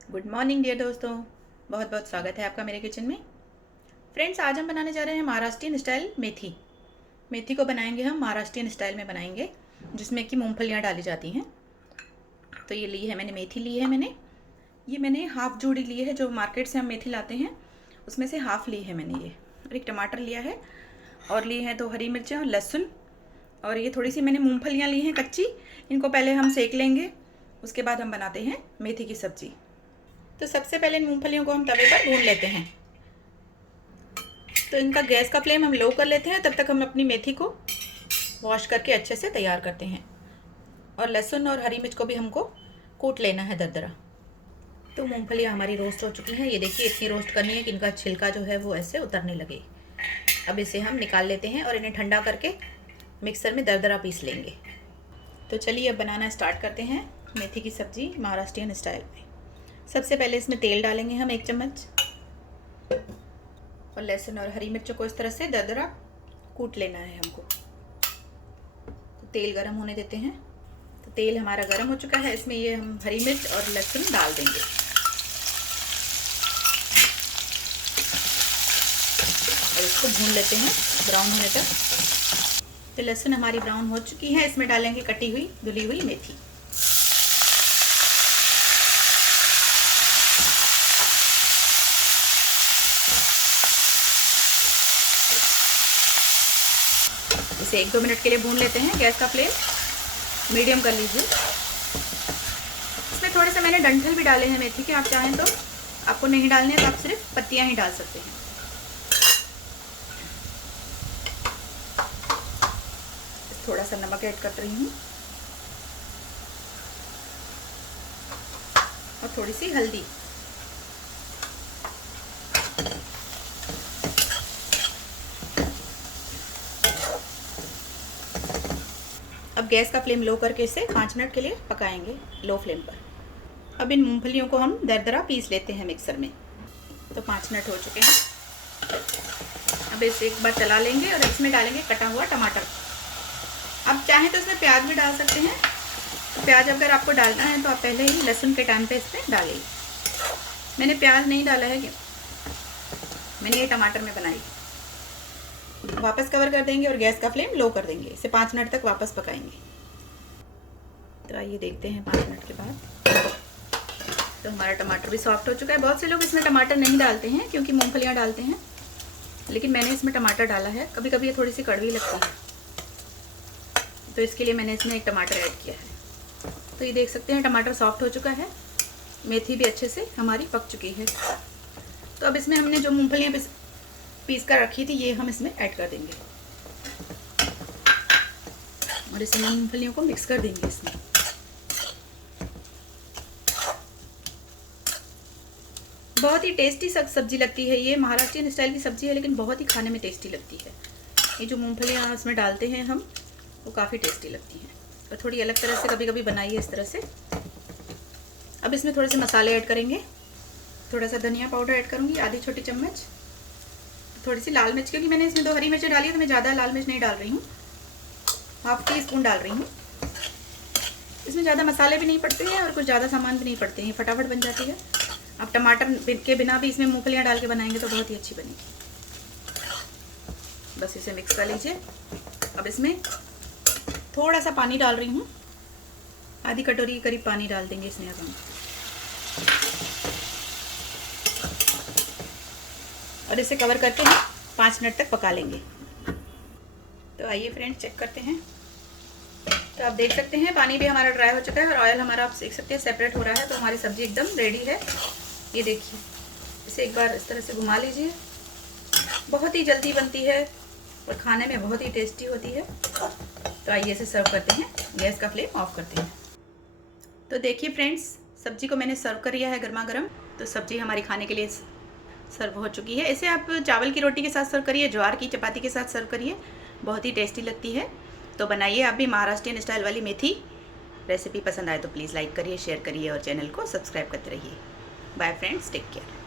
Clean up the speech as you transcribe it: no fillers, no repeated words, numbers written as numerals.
Good morning dear दोस्तों, बहुत बहुत स्वागत है आपका मेरे किचन में। फ्रेंड्स, आज हम बनाने जा रहे हैं महाराष्ट्रियन स्टाइल मेथी। मेथी को बनाएंगे हम महाराष्ट्रियन स्टाइल में बनाएंगे, जिसमें कि मूंगफलियाँ डाली जाती हैं। तो ये ली है मैंने, मेथी ली है मैंने हाफ जूड़ी ली है। जो मार्केट से हम मेथी लाते हैं उसमें से हाफ ली है मैंने ये। और एक टमाटर लिया है, और ली है 2 हरी मिर्चें और लहसुन। और ये थोड़ी सी मैंने मूंगफलियाँ ली हैं कच्ची। इनको पहले हम सेक लेंगे, उसके बाद हम बनाते हैं मेथी की सब्ज़ी। तो सबसे पहले इन मूंगफलियों को हम तवे पर भून लेते हैं। तो इनका गैस का फ्लेम हम लो कर लेते हैं। तब तक हम अपनी मेथी को वॉश करके अच्छे से तैयार करते हैं। और लहसुन और हरी मिर्च को भी हमको कूट लेना है दरदरा। तो मूंगफलियाँ हमारी रोस्ट हो चुकी हैं। ये देखिए, इतनी रोस्ट करनी है कि इनका छिलका जो है वो ऐसे उतरने लगे। अब इसे हम निकाल लेते हैं और इन्हें ठंडा करके मिक्सर में दरदरा पीस लेंगे। तो चलिए अब बनाना स्टार्ट करते हैं मेथी की सब्ज़ी महाराष्ट्रियन स्टाइल में। सबसे पहले इसमें तेल डालेंगे हम 1 चम्मच, और लहसुन और हरी मिर्चों को इस तरह से दरदरा कूट लेना है हमको। तो तेल गरम होने देते हैं। तो तेल हमारा गरम हो चुका है, इसमें ये हम हरी मिर्च और लहसुन डाल देंगे। और इसको भून लेते हैं ब्राउन होने तक। तो लहसुन हमारी ब्राउन हो चुकी है, इसमें डालेंगे कटी हुई धुली हुई मेथी। इसे 1-2 मिनट के लिए भून लेते हैं। गैस का फ्लेम मीडियम कर लीजिए। इसमें थोड़े से मैंने डंठल भी डाले हैं मेथी के। आप चाहें तो, आपको नहीं डालने हैं तो आप सिर्फ पत्तियां ही डाल सकते हैं। थोड़ा सा नमक ऐड कर रही हूँ और थोड़ी सी हल्दी। अब गैस का फ्लेम लो करके इसे 5 मिनट के लिए पकाएंगे लो फ्लेम पर। अब इन मूंगफलियों को हम दरदरा पीस लेते हैं मिक्सर में। तो 5 मिनट हो चुके हैं। अब इसे एक बार चला लेंगे और इसमें डालेंगे कटा हुआ टमाटर। आप चाहें तो इसमें प्याज भी डाल सकते हैं। तो प्याज अगर आपको डालना है तो आप पहले ही लहसुन के टाइम पे इसमें डालें। मैंने प्याज नहीं डाला है कि मैंने ये टमाटर में बनाई। वापस कवर कर देंगे और गैस का फ्लेम लो कर देंगे। इसे 5 मिनट तक वापस पकाएंगे। तो आइए देखते हैं 5 मिनट के बाद। तो हमारा टमाटर भी सॉफ्ट हो चुका है। बहुत से लोग इसमें टमाटर नहीं डालते हैं क्योंकि मूंगफलियाँ डालते हैं, लेकिन मैंने इसमें टमाटर डाला है। कभी कभी ये थोड़ी सी कड़वी लगती है, तो इसके लिए मैंने इसमें एक टमाटर ऐड किया है। तो ये देख सकते हैं टमाटर सॉफ्ट हो चुका है। मेथी भी अच्छे से हमारी पक चुकी है। तो अब इसमें हमने जो मूंगफलियाँ पीस कर रखी थी ये हम इसमें ऐड कर देंगे और इसे मूंगफलियों को मिक्स कर देंगे इसमें। बहुत ही टेस्टी सब्जी लगती है। ये महाराष्ट्रियन स्टाइल की सब्जी है, लेकिन बहुत ही खाने में टेस्टी लगती है। ये जो मूंगफलियाँ इसमें डालते हैं हम, वो काफ़ी टेस्टी लगती हैं। और थोड़ी अलग तरह से कभी कभी बनाइए इस तरह से। अब इसमें थोड़े से मसाले ऐड करेंगे। थोड़ा सा धनिया पाउडर ऐड करूँगी, आधी छोटी चम्मच। थोड़ी सी लाल मिर्च, क्योंकि मैंने इसमें 2 हरी मिर्चें डाली है तो मैं ज़्यादा लाल मिर्च नहीं डाल रही हूँ। हाफ टी स्पून डाल रही हूँ। इसमें ज़्यादा मसाले भी नहीं पड़ते हैं और कुछ ज़्यादा सामान भी नहीं पड़ते हैं, फटाफट बन जाती है। आप टमाटर के बिना भी इसमें मूंगफलियाँ डाल के बनाएंगे तो बहुत ही अच्छी बनेगी। बस इसे मिक्स कर लीजिए। अब इसमें थोड़ा सा पानी डाल रही हूँ, आधी कटोरी के करीब पानी डाल देंगे इसमें अब हम। और इसे कवर करके हम 5 मिनट तक पका लेंगे। तो आइए फ्रेंड्स, चेक करते हैं। तो आप देख सकते हैं पानी भी हमारा ड्राई हो चुका है और ऑयल हमारा, आप देख सकते हैं, सेपरेट हो रहा है। तो हमारी सब्ज़ी एकदम रेडी है। ये देखिए, इसे एक बार इस तरह से घुमा लीजिए। बहुत ही जल्दी बनती है और खाने में बहुत ही टेस्टी होती है। तो आइए इसे सर्व करते हैं। गैस का फ्लेम ऑफ करते हैं। तो देखिए फ्रेंड्स, सब्जी को मैंने सर्व कर लिया है गर्मा गर्म। तो सब्जी हमारी खाने के लिए सर्व हो चुकी है। इसे आप चावल की रोटी के साथ सर्व करिए, ज्वार की चपाती के साथ सर्व करिए, बहुत ही टेस्टी लगती है। तो बनाइए आप भी महाराष्ट्रियन स्टाइल वाली मेथी। रेसिपी पसंद आए तो प्लीज़ लाइक करिए, शेयर करिए और चैनल को सब्सक्राइब करते रहिए। Bye friends, take care.